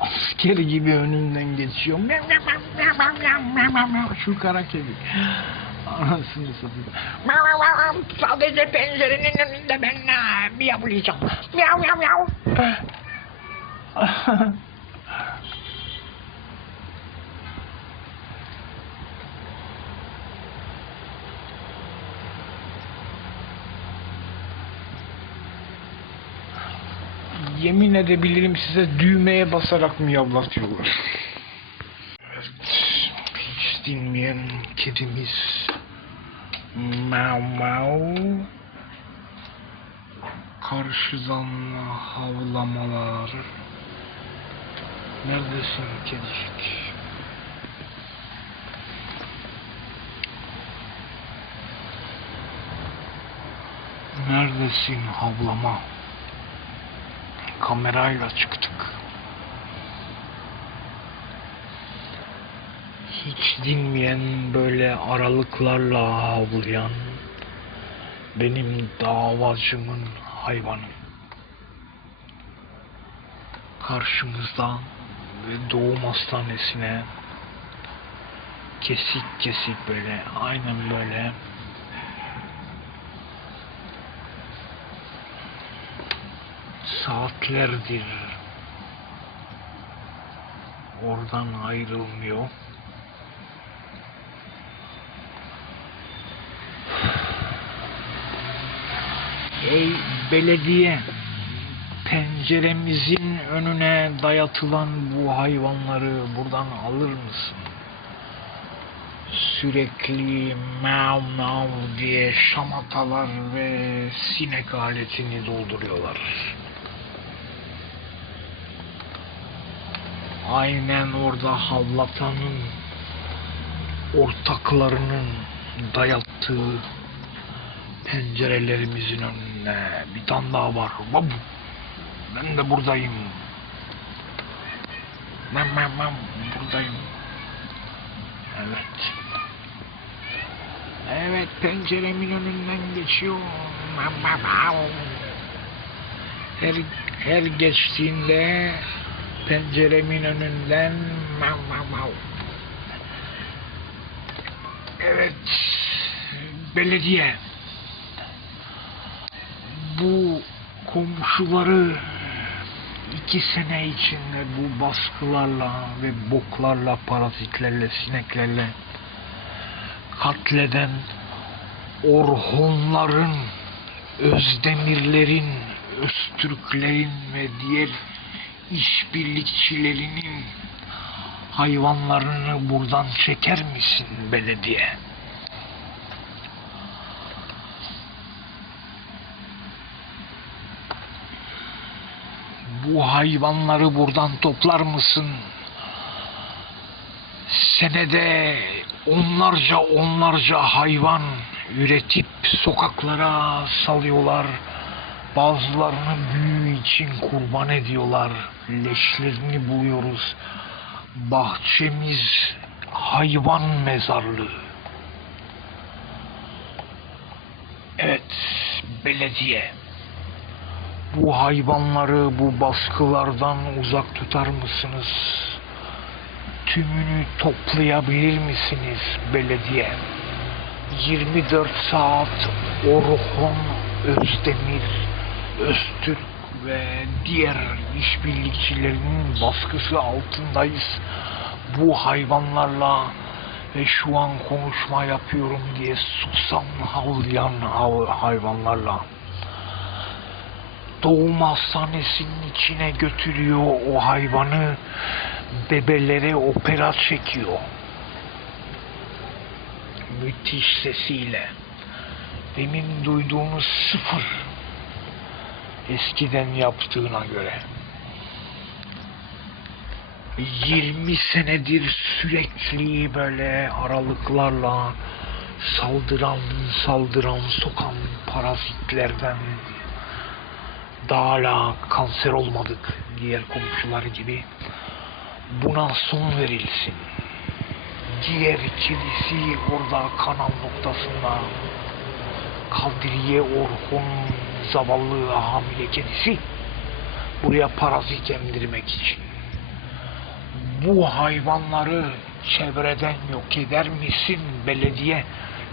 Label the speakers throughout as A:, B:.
A: askeri gibi önünden geçiyor. Şu kara kedi. Anasını satayım. Sadece pencerenin önünde ben bir yapacağım. Miyav miyav miyav. Ah. Yemin edebilirim size düğmeye basarak miyavlatıyorlar. Evet, hiç dinmeyen kedimiz. Mau mau. Karşıdan havlamalar. Neredesin kedicik? Neredesin havlama? Kamerayla çıktık. Hiç dinmeyen böyle aralıklarla havlayan benim davacımın hayvanı. Karşımızda ve doğum hastanesine kesik kesik böyle aynen böyle saatlerdir oradan ayrılmıyor. Ey belediye penceremizin önüne dayatılan bu hayvanları buradan alır mısın? Sürekli meow meow diye şamatalar ve sinek aletini dolduruyorlar. Aynen orada havlatanın ortaklarının dayattığı pencerelerimizin önüne bir tane daha var. Vabu. Ben de buradayım. Ben ben ben buradayım. Evet. Evet penceremin önünden geçiyor. Her, her geçtiğinde penceremin önünden mav mav mav. Evet belediye bu komşuları iki sene içinde bu baskılarla ve boklarla, parazitlerle, sineklerle katleden Orhonların, Özdemirlerin, Öztürklerin ve diğer işbirlikçilerinin hayvanlarını buradan çeker misin belediye? Bu hayvanları buradan toplar mısın? Senede onlarca onlarca hayvan üretip sokaklara salıyorlar. Bazılarını büyü için kurban ediyorlar. Leşlerini buluyoruz. Bahçemiz hayvan mezarlığı. Evet, belediye. Bu hayvanları bu baskılardan uzak tutar mısınız? Tümünü toplayabilir misiniz belediye? 24 saat Orhon Özdemir, Öztürk ve diğer işbirlikçilerinin baskısı altındayız. Bu hayvanlarla ve şu an konuşma yapıyorum diye susam havlayan hav- hayvanlarla. Doğum hastanesinin içine götürüyor o hayvanı bebelere opera çekiyor. Müthiş sesiyle. Demin duyduğunuz sıfır eskiden yaptığına göre 20 senedir sürekli böyle aralıklarla saldıran saldıran sokan parazitlerden daha hala kanser olmadık diğer komşular gibi buna son verilsin. Diğer kedisi orada kanal noktasında Kadriye Orhun zavallı hamile kedisi Buraya parazit emdirmek için. Bu hayvanları çevreden yok eder misin belediye?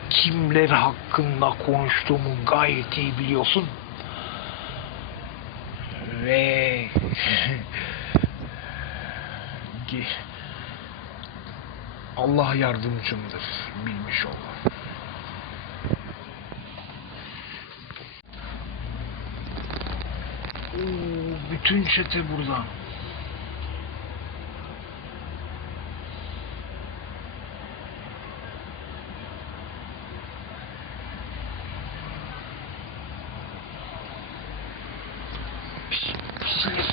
A: Kimler hakkında konuştuğumu gayet iyi biliyorsun. Ve Allah yardımcımdır bilmiş ol. Bütün çete burada. Pis- Pisiniz.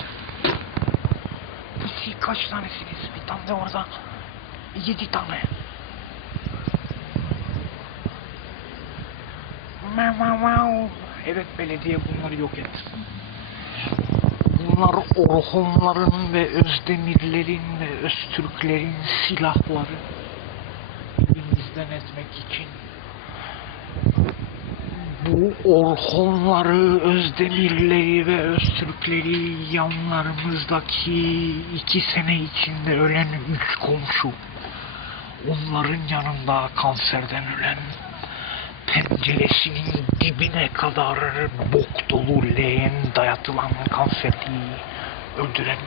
A: Pisi kaç tanesiniz? Bir tane orada. Yedi tane. Mau mau mau. Evet belediye bunları yok etti. Bunlar Orhonların ve Özdemirlerin ve Öztürklerin silahları. Elimizden etmek için bu Orhonları, Özdemirleri ve Öztürkleri yanlarımızdaki iki sene içinde ölen üç komşu. Onların yanında kanserden ölen penceresinin dibine kadar bok dolu leğen dayatılan kanserliği öldüren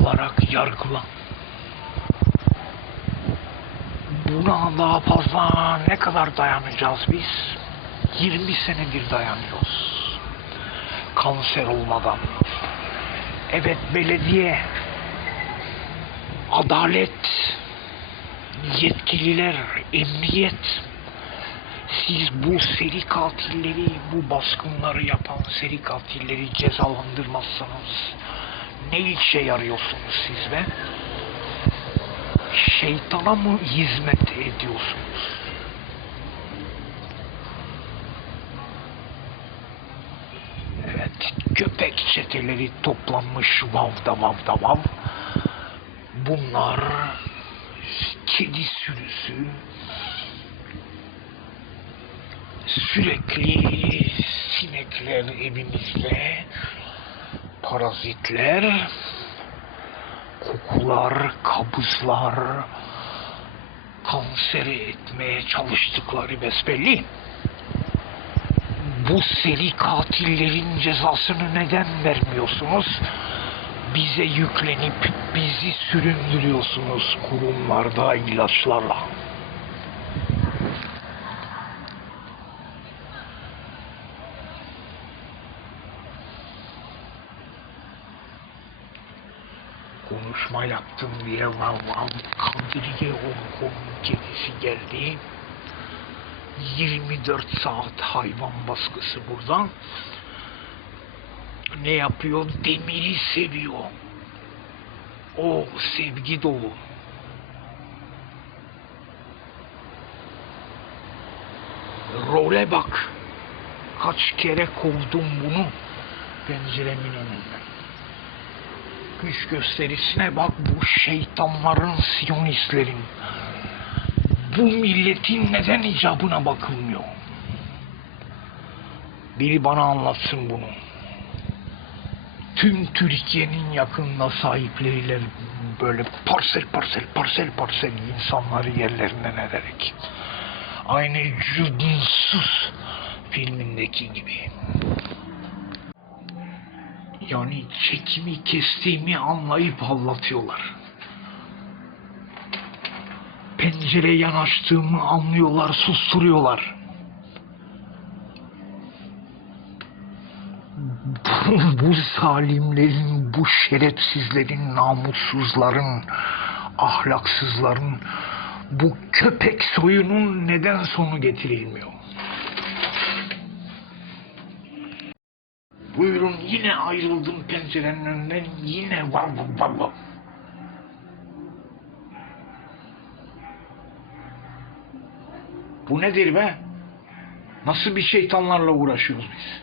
A: olarak yargılan. Buna daha fazla ne kadar dayanacağız biz? 20 senedir dayanıyoruz. Kanser olmadan. Evet belediye, adalet, yetkililer, emniyet, siz bu seri katilleri, bu baskınları yapan seri katilleri cezalandırmazsanız ne işe yarıyorsunuz siz be? Şeytana mı hizmet ediyorsunuz? Evet, köpek çeteleri toplanmış vavda vavda vav. Bunlar kedi sürüsü, sürekli sinekler evimizde, parazitler, kokular, kabızlar, kanseri etmeye çalıştıkları besbelli. Bu seri katillerin cezasını neden vermiyorsunuz? Bize yüklenip bizi süründürüyorsunuz kurumlarda ilaçlarla. Konuşma yaptım diye vav vav Kadriye Orhun kedisi geldi. 24 saat hayvan baskısı buradan. Ne yapıyor? Demiri seviyor. O sevgi dolu. Role bak. Kaç kere kovdum bunu penceremin önünden güç gösterisine bak bu şeytanların, siyonistlerin. Bu milletin neden icabına bakılmıyor? Biri bana anlatsın bunu. Tüm Türkiye'nin yakınına sahipleriyle böyle parsel parsel parsel parsel insanları yerlerinden ederek. Aynı Judinsuz filmindeki gibi. Yani çekimi kestiğimi anlayıp anlatıyorlar. Pencere yanaştığımı anlıyorlar, susturuyorlar. Bu zalimlerin, bu şerefsizlerin, namussuzların, ahlaksızların, bu köpek soyunun neden sonu getirilmiyor? Buyurun yine ayrıldım pencerenin önünden yine vav vav vav. Bu nedir be? Nasıl bir şeytanlarla uğraşıyoruz biz?